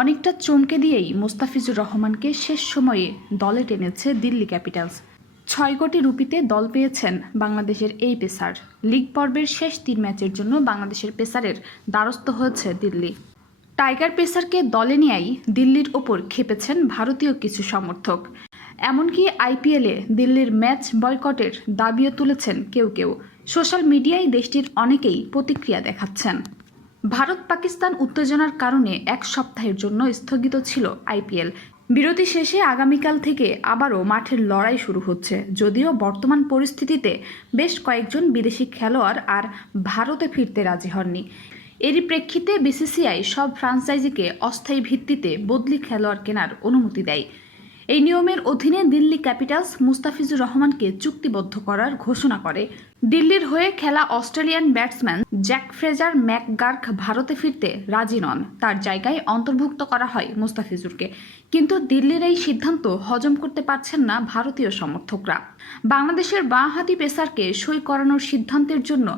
অনেকটা চমকে দিয়েই মুস্তাফিজুর রহমানকে শেষ সময়ে দলে টেনেছে দিল্লি ক্যাপিটালস। ৬ কোটি রুপিতে দল পেয়েছেন বাংলাদেশের এই পেসার। লিগ পর্বের শেষ ৩ ম্যাচের জন্য বাংলাদেশের পেসারের দ্বারস্থ হয়েছে দিল্লি। টাইগার পেসারকে দলে নিয়েই দিল্লির ওপর খেপেছেন ভারতীয় কিছু সমর্থক। এমনকি আইপিএলে দিল্লির ম্যাচ বয়কটের দাবিও তুলেছেন কেউ কেউ। সোশ্যাল মিডিয়ায় দেশটির অনেকেই প্রতিক্রিয়া দেখাচ্ছেন। ভারত পাকিস্তান উত্তেজনার কারণে ১ সপ্তাহের জন্য স্থগিত ছিল আইপিএল। বিরতি শেষে আগামীকাল থেকে আবারও মাঠের লড়াই শুরু হচ্ছে, যদিও বর্তমান পরিস্থিতিতে বেশ কয়েকজন বিদেশি খেলোয়াড় আর ভারতে ফিরতে রাজি হননি। এরই প্রেক্ষিতে বিসিসিআই সব ফ্র্যাঞ্চাইজিকে অস্থায়ী ভিত্তিতে বদলি খেলোয়াড় কেনার অনুমতি দেয়। এই নিয়মের অধীনে দিল্লি ক্যাপিটালস মুস্তাফিজুর রহমানকে চুক্তিবদ্ধ করার ঘোষণা করে। দিল্লির হয়ে খেলা Australian batsman Jake Fraser McGurk ভারতে ফিরতে রাজি নন। তার জায়গায় অন্তর্ভুক্ত করা হয় মুস্তাফিজুরকে। কিন্তু দিল্লির এই সিদ্ধান্ত হজম করতে পারছেন না ভারতীয় সমর্থকরা। বাংলাদেশের বাঁহাতি পেসারকে সই করানোর সিদ্ধান্তের জন্য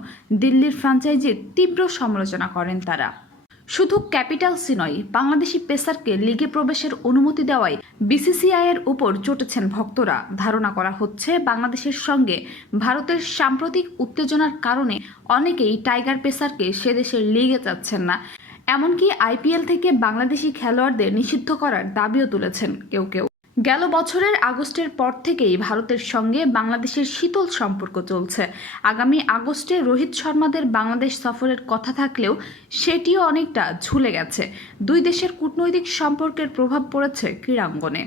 দিল্লির ফ্র্যাঞ্চাইজির তীব্র সমালোচনা করেন তারা। শুধু ক্যাপিটালসই নয়, বাংলাদেশি পেসারকে লিগে প্রবেশের অনুমতি দেওয়ায় বিসিসিআইয়ের উপর চটেছেন ভক্তরা। ধারণা করা হচ্ছে বাংলাদেশের সঙ্গে ভারতের সাম্প্রতিক উত্তেজনার কারণে অনেকেই টাইগার পেসারকে সে দেশের লিগে চাচ্ছেন না। এমনকি আইপিএল থেকে বাংলাদেশি খেলোয়াড়দের নিষিদ্ধ করার দাবিও তুলেছেন কেউ কেউ। গেল বছরের আগস্টের পর থেকেই ভারতের সঙ্গে বাংলাদেশের শীতল সম্পর্ক চলছে। আগামী আগস্টে রোহিত শর্মাদের বাংলাদেশ সফরের কথা থাকলেও সেটিও অনেকটা ঝুলে গেছে। দুই দেশের কূটনৈতিক সম্পর্কের প্রভাব পড়েছে ক্রীড়াঙ্গনে।